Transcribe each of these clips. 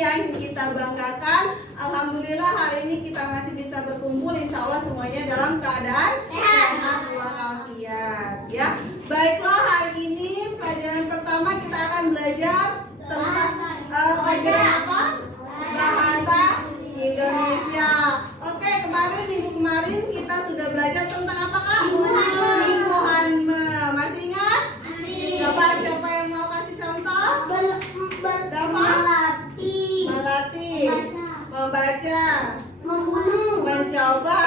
yang kita banggakan. Alhamdulillah hari ini kita masih bisa berkumpul, insya Allah semuanya dalam keadaan sehat walafiat ya. Baiklah, hari ini pelajaran pertama kita akan belajar tentang pelajaran apa? Bahasa Indonesia. Oke, minggu kemarin kita sudah belajar tentang apa, Kak? Mingguhanme. Masih ingat? Siapa yang mau kasih contoh? Melatih, membaca, mencoba,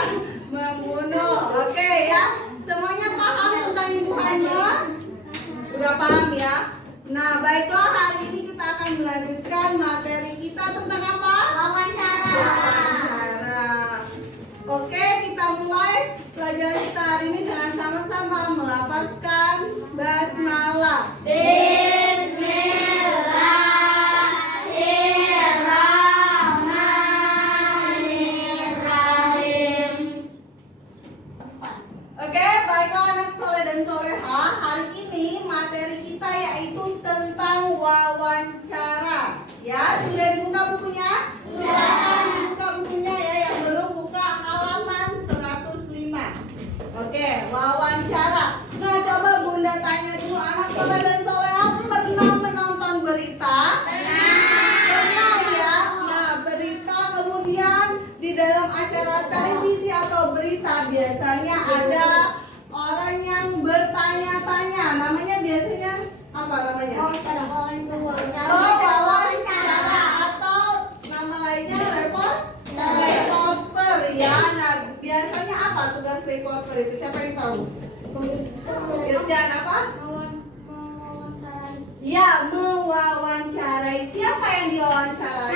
membunuh. Oke ya, semuanya paham tentang mingguhanme? Sudah paham ya? Nah, baiklah, hari ini kita akan melanjutkan materi kita tentang apa? Wawancara. Oke, kita mulai pelajaran kita hari ini dengan sama-sama melafazkan basmalah. Bismillahirrahmanirrahim. Oke, baiklah anak soleh dan soleha, hari ini materi kita yaitu tentang wawancara. Ya, sudah dibuka bukunya? Silakan dibuka bukunya ya, yang belum buka halaman 105. Oke, wawancara. Nah, coba Bunda tanya dulu, anak soleh dan soleha pernah menonton berita? Pernah ya. Nah, berita kemudian di dalam acara televisi atau berita biasanya ada orang yang bertanya-tanya. Namanya biasanya apa namanya? Wawancara atau nama lainnya reporter ya. Nah, biasanya apa tugas reporter itu? Siapa yang tahu? Kerjaan apa? Ya, mewawancarai. Siapa yang diwawancarai?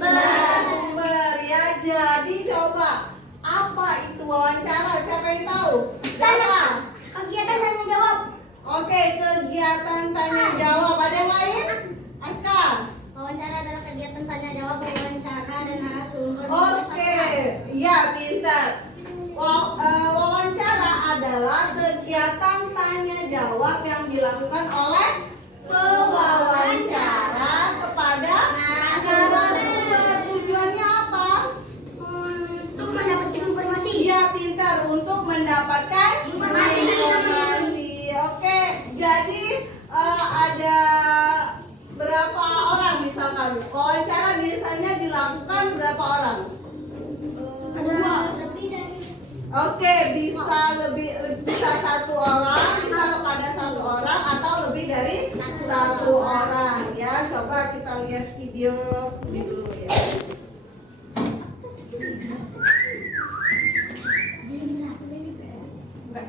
Narasumber ya. Jadi coba, apa itu wawancara? Siapa yang tahu? Siapa? Kegiatan tanya jawab. Oke, kegiatan tanya jawab. Ada yang lain? Aska? Wawancara adalah kegiatan tanya jawab, wawancara dan narasumber. Oke, iya pintar. Wawancara adalah kegiatan tanya jawab yang dilakukan oleh pewawancara kepada narasumber. Tujuannya apa? Untuk mendapatkan informasi. Iya pintar, untuk mendapatkan informasi. Oke, jadi ada berapa orang misalkan? Wawancara biasanya dilakukan berapa orang? Ada lebih dari. Oke, bisa satu orang, bisa kepada satu orang atau lebih dari satu orang ya. Coba kita lihat video ini dulu ya. Enggak.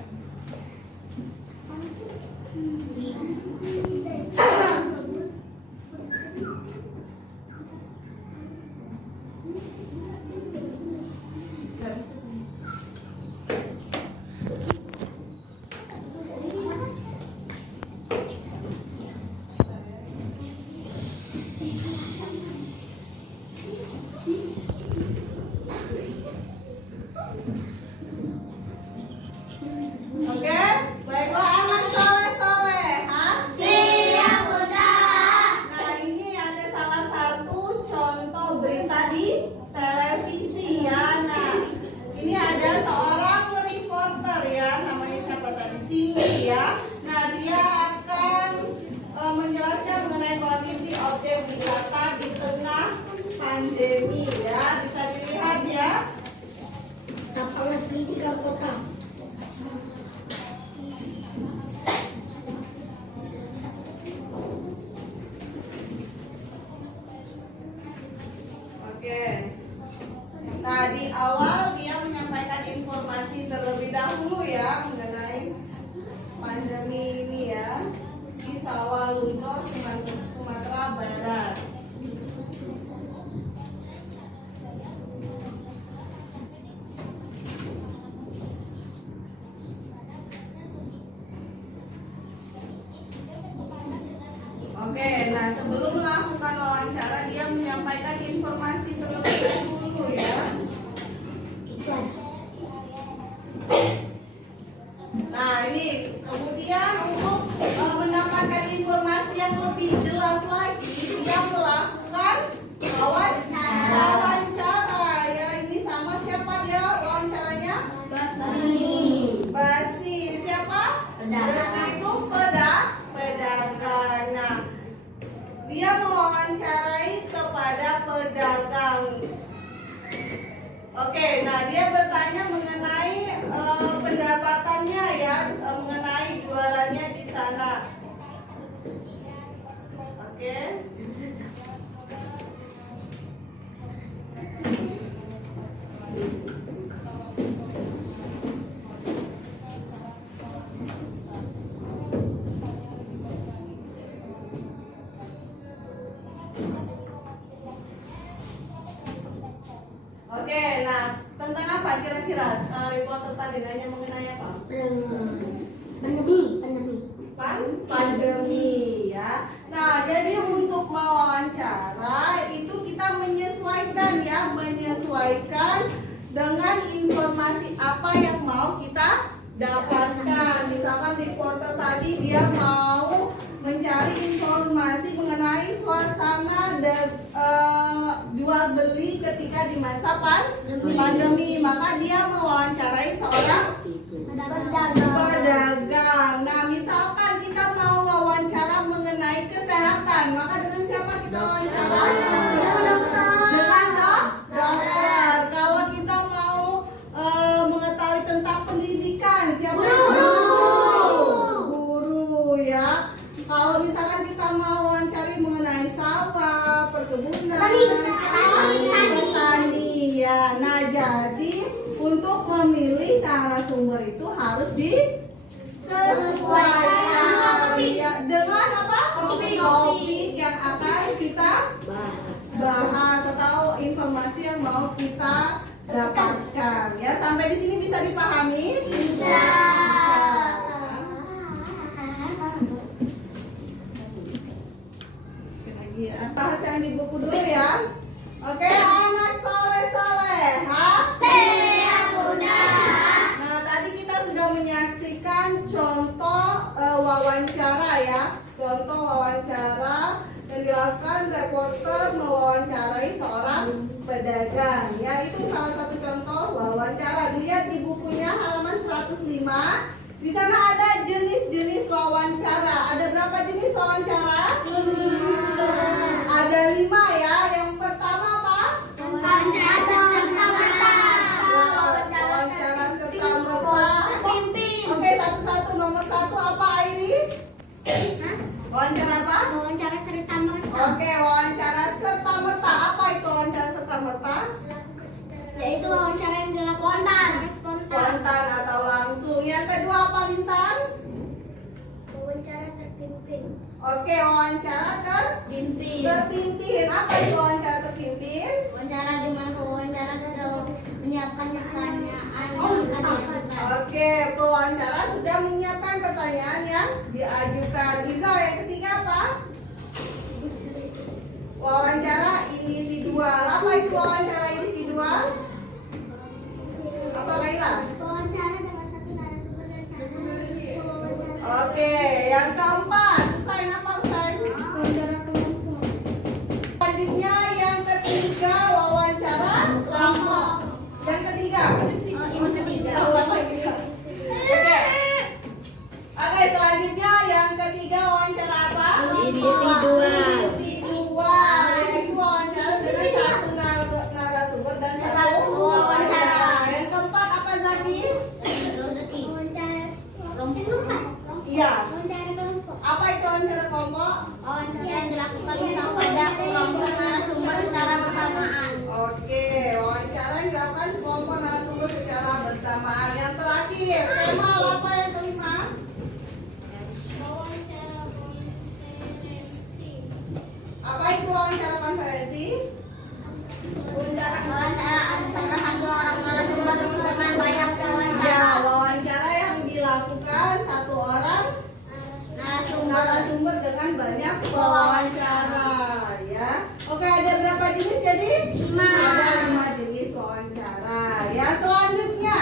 Oke, baiklah anak soleh-soleha. Siap, Bunda. Nah, ini ada salah satu contoh berita di televisi ya. Nah, ini ada seorang reporter ya, namanya siapa tadi? Cindy ya. Nah, dia akan menjelaskan mengenai kondisi objek wisata di tengah pandemi ya. Bisa dilihat ya. Lapangan pendidikan kota. Oke. Nah, di awal dia menyampaikan informasi terlebih dahulu ya mengenai pandemi ini ya di Sawalunto, Sumatera Barat. Oke, nah sebelum melakukan wawancara dia menyampaikan informasi terlebih dahulu ya. Nah, ini kemudian untuk mendapatkan informasi yang lebih jelas lagi, dia melakukan wawancara. Ya, ini sama siapa dia wawancaranya? Basti. Siapa? Basti itu pedagang. Nah, dia mewawancarai kepada pedagang. Oke, nah dia bertanya mengenai pendapatannya ya, mengenai jualannya di sana. Oke. Oke, nah tentang apa kira-kira reporter tadi nanya mengenai apa? Pandemi ya. Nah, jadi untuk mewawancara itu kita menyesuaikan dengan informasi apa yang mau kita dapatkan. Misalkan reporter tadi dia mau mencari informasi mengenai suasana jual beli ketika di masa pandemi, maka dia mewawancarai seorang pedagang. Nah, misalkan kita mau wawancara mengenai kesehatan, maka dengan siapa kita wawancara? Dengan dokter. Kalau kita mau mengetahui tentang pendidikan, siapa? Guru ya. Kalau misalkan kita mau wawancari mengenai sawah, perkebunan, petani ya. Nah, jadi untuk memilih narasumber itu harus disesuaikan ya, dengan apa? Topik yang akan kita bahas atau informasi yang mau kita dapatkan ya. Sampai di sini bisa dipahami? Bisa. Bahas yang di buku dulu ya. Oke, anak soleh-soleha. Nah, tadi kita sudah menyaksikan contoh wawancara ya. Contoh wawancara yang dilakukan reporter mewawancarai seorang pedagang. Ya, itu salah satu contoh wawancara. Lihat di bukunya halaman 105. Di sana ada jenis-jenis wawancara. Ada berapa jenis wawancara? Ada 5 ya. Yang pertama apa? Wawancara serta-merta. Oke, satu-satu. Nomor 1 apa, Airi? Wawancara apa? Oke, wawancara serta-merta. Apa itu wawancara serta-merta? Yaitu wawancara yang dilakukan Spontan atau langsung. Yang kedua apa, Lintang? wawancara terpimpin. Oke, wawancara terpimpin. Apa itu wawancara terpimpin? Wawancara di mana wawancara sudah menyiapkan pertanyaan yang akan diajukan. Oke, pewawancara sudah menyiapkan pertanyaan yang diajukan. Iza, yang ketiga apa? Wawancara individual. Apa itu wawancara individual? Apa, Laila? Wawancara dengan satu narasumber dan satu wawancara. Oke, yang keempat. Usain apa, Usain? Wawancara kelompok. Selanjutnya yang ketiga wawancara kelompok. Yang ketiga. Yang ketiga. Ulang lagi. Oke. Oke, selanjutnya yang ketiga wawancara apa? Individual. Yaitu wawancara dengan satu narasumber dan satu wawancara. Yang keempat apa, Zaki? Wawancara kelompok. Iya. Wawancara kelompok. Apa itu wawancara kelompok? Wawancara yang dilakukan pada kelompok narasumber secara bersamaan. Oke, wawancara yang dilakukan sekelompok narasumber secara bersamaan. Yang terakhir, tema apa yang kelima? Apa itu wawancara konferensi? Wawancara ansarahan dua orang narasumber dengan banyak Ya, wawancara. wawancara yang dilakukan satu orang narasumber dengan banyak wawancara ya. Oke, ada berapa jenis jadi? 5. Ada 5 jenis wawancara. Ya, selanjutnya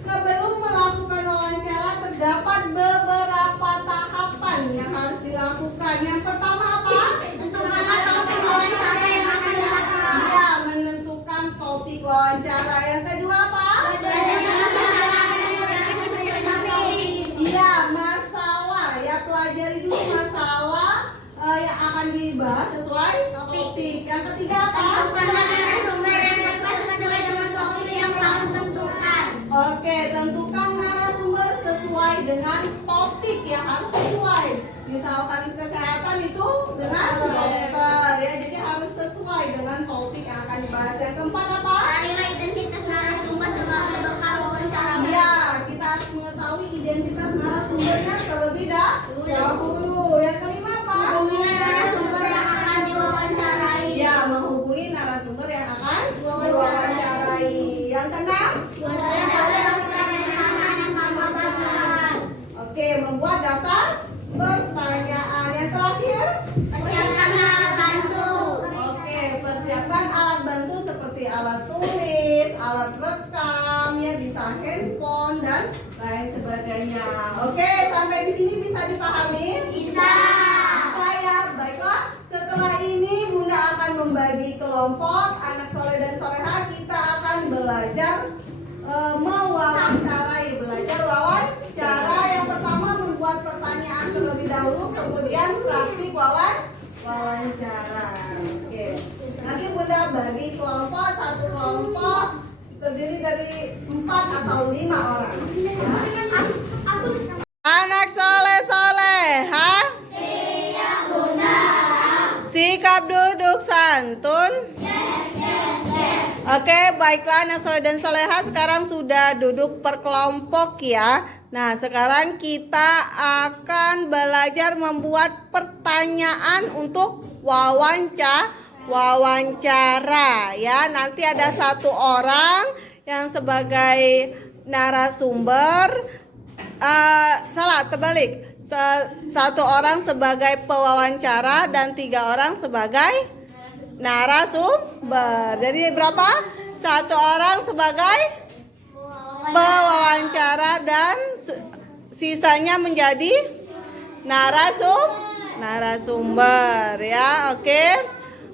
sebelum melakukan wawancara terdapat beberapa tahapan yang harus dilakukan. Yang pertama dibahas sesuai topik. Yang ketiga apa? Tentukan narasumber yang tepat sesuai dengan topik yang kamu tentukan. Oke, tentukan narasumber sesuai dengan topik yang harus sesuai. Misalkan kesehatan itu dengan dokter ya, jadi harus sesuai dengan topik yang akan dibahas. Yang keempat apa? Carilah identitas narasumber sebagai bekal wawancara. Iya, kita harus mengetahui identitas narasumbernya terlebih dahulu. Yang kelima apa? Hubungi narasumber yang akan diwawancarai. Ya, menghubungi narasumber yang akan diwawancarai. Yang keenam? Oke, membuat daftar pertanyaan. Yang terakhir? Persiapkan alat bantu. Oke, persiapkan alat bantu seperti alat tulis, alat rekam, ya bisa handphone dan lain sebagainya. Oke, sampai di sini bisa dipahami? Bisa. Saya, baiklah. Setelah ini Bunda akan membagi kelompok anak soleh dan soleha. Kita akan belajar mewawancarai, belajar wawancara. Yang pertama membuat pertanyaan terlebih dahulu, kemudian praktik wawancara. Oke. Nanti Bunda bagi kelompok, satu kelompok terdiri dari 4 atau 5 orang. Anak soleh soleha. Siap, Bunda. Sikap duduk santun. Yes. Oke, baiklah anak soleh dan soleha, sekarang sudah duduk per kelompok ya. Nah, sekarang kita akan belajar membuat pertanyaan untuk wawancara ya. Nanti ada satu orang yang sebagai narasumber, terbalik. Satu orang sebagai pewawancara dan 3 orang sebagai narasumber. Jadi berapa? Satu orang sebagai pewawancara dan sisanya menjadi narasumber ya. Oke.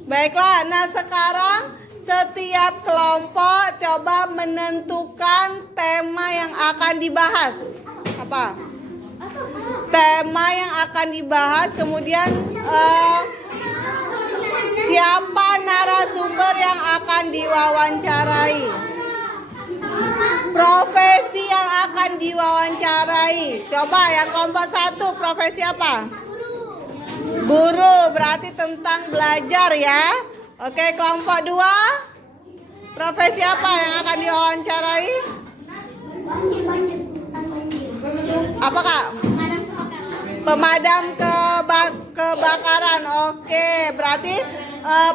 Baiklah. Nah, sekarang setiap kelompok coba menentukan tema yang akan dibahas. Apa? Tema yang akan dibahas, kemudian siapa narasumber yang akan diwawancarai? Profesi yang akan diwawancarai. Coba yang kelompok 1, profesi apa? Guru, berarti tentang belajar ya. Oke, kelompok 2, profesi apa yang akan diwawancarai? Apa Kak? Pemadam kebakaran. Oke, berarti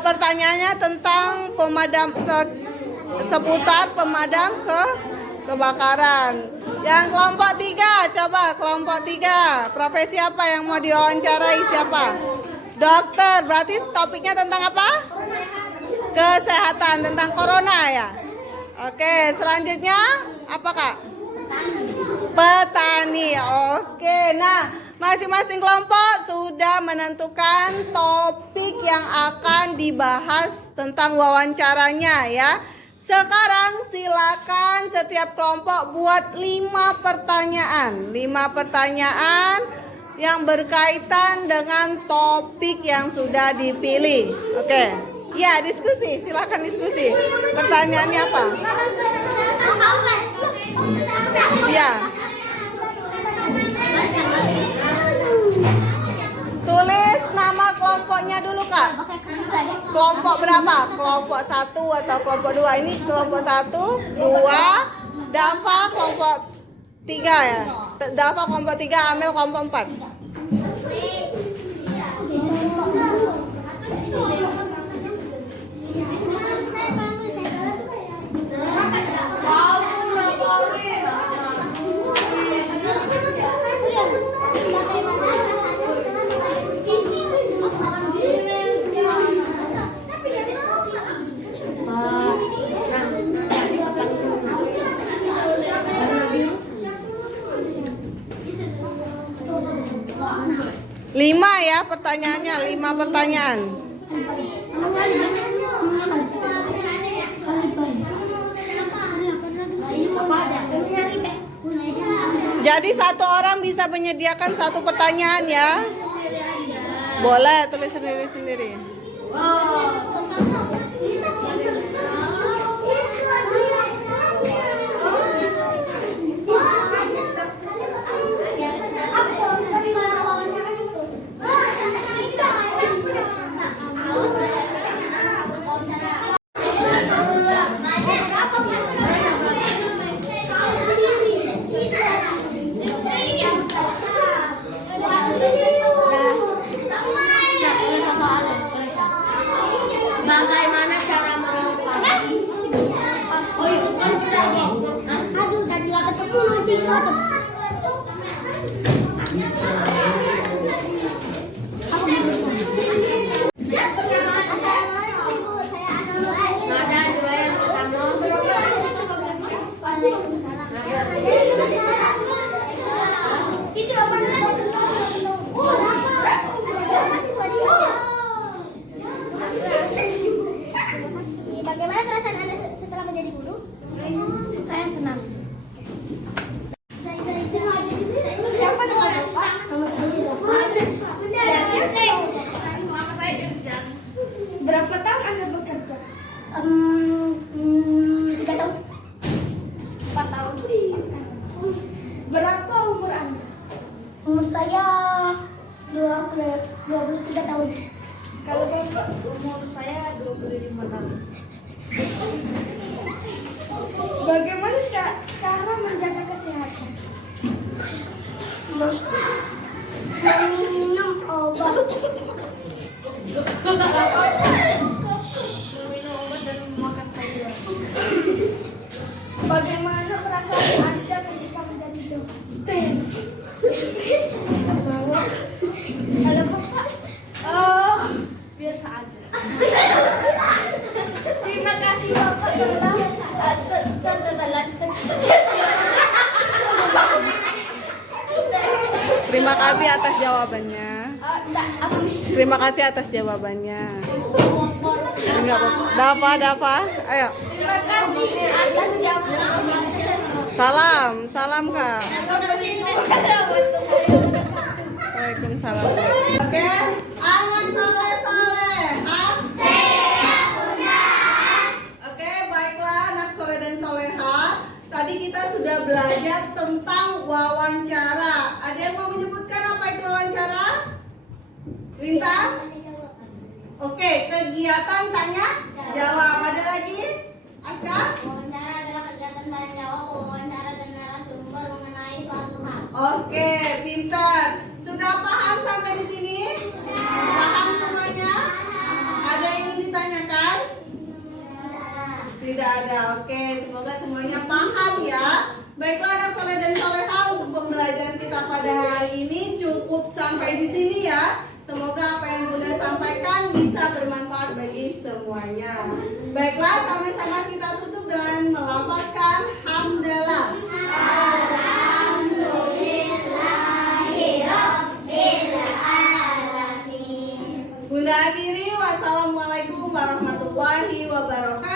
pertanyaannya tentang seputar pemadam kebakaran. Yang kelompok 3, coba kelompok 3, profesi apa yang mau diwawancarai siapa? Dokter, berarti topiknya tentang apa? Kesehatan, tentang corona ya. Oke, selanjutnya apa Kak? Petani. Oke, nah masing-masing kelompok sudah menentukan topik yang akan dibahas tentang wawancaranya ya. Sekarang silakan setiap kelompok buat 5 pertanyaan. 5 pertanyaan yang berkaitan dengan topik yang sudah dipilih. Oke. Ya, diskusi. Silakan diskusi. Pertanyaannya apa? Ya. Tulis nama kelompoknya dulu Kak. Kelompok berapa? Kelompok 1 atau kelompok 2? Ini kelompok 1, 2, Dafa kelompok 3 ya. Dafa kelompok 3, Amel kelompok 4. Lima ya pertanyaannya, 5 pertanyaan. Jadi satu orang bisa menyediakan 1 pertanyaan ya. Boleh tulis sendiri-sendiri. Bagaimana cara mengubah? Oh iya, kan aduh, tadi nggak ketemu nanti siapa nama Assalamualaikum, saya Asal. Ada dua yang pertama. Itu apa namanya? Bagaimana perasaan Anda setelah menjadi guru? Saya senang. Siapa nama Bapak? Berapa tahun Anda bekerja? 3 tahun. 4 tahun. Berapa umur Anda? Umur saya 23 tahun. Kalau Bapak, umur saya 25 tahun. Bagaimana cara menjaga kesehatan? Minum obat. Minum obat dan makan sayur. Bagaimana perasaan Anda ketika menjadi dokter? Kalau Bapak, biasa aja. Terima kasih Bapak Terima kasih atas jawabannya. Terima kasih atas jawabannya. Enggak apa-apa. Dafa. Ayo. Terima kasih atas jawabannya. Salam Kak. Waalaikumsalam. Oke, anak soleh. Oke, baiklah anak soleh dan soleha. Tadi kita sudah belajar tentang wawancara. Ada yang mau menyebutkan apa itu wawancara? Linta? Oke, kegiatan tanya jawab. Ada lagi? Aska? Wawancara adalah kegiatan tanya jawab, wawancara dan narasumber mengenai suatu hal. Oke, pintar. Sudah paham sampai di sini? Paham semuanya? Ada yang ingin ditanyakan? Tidak ada. Oke, semoga semuanya paham ya. Baiklah anak soleh dan soleha, untuk pembelajaran kita pada hari ini cukup sampai di sini ya. Semoga apa yang Bunda sampaikan bisa bermanfaat bagi semuanya. Baiklah, sama-sama kita tutup dengan melafazkan hamdalah. Bunda akhiri, wassalamualaikum warahmatullahi wabarakatuh.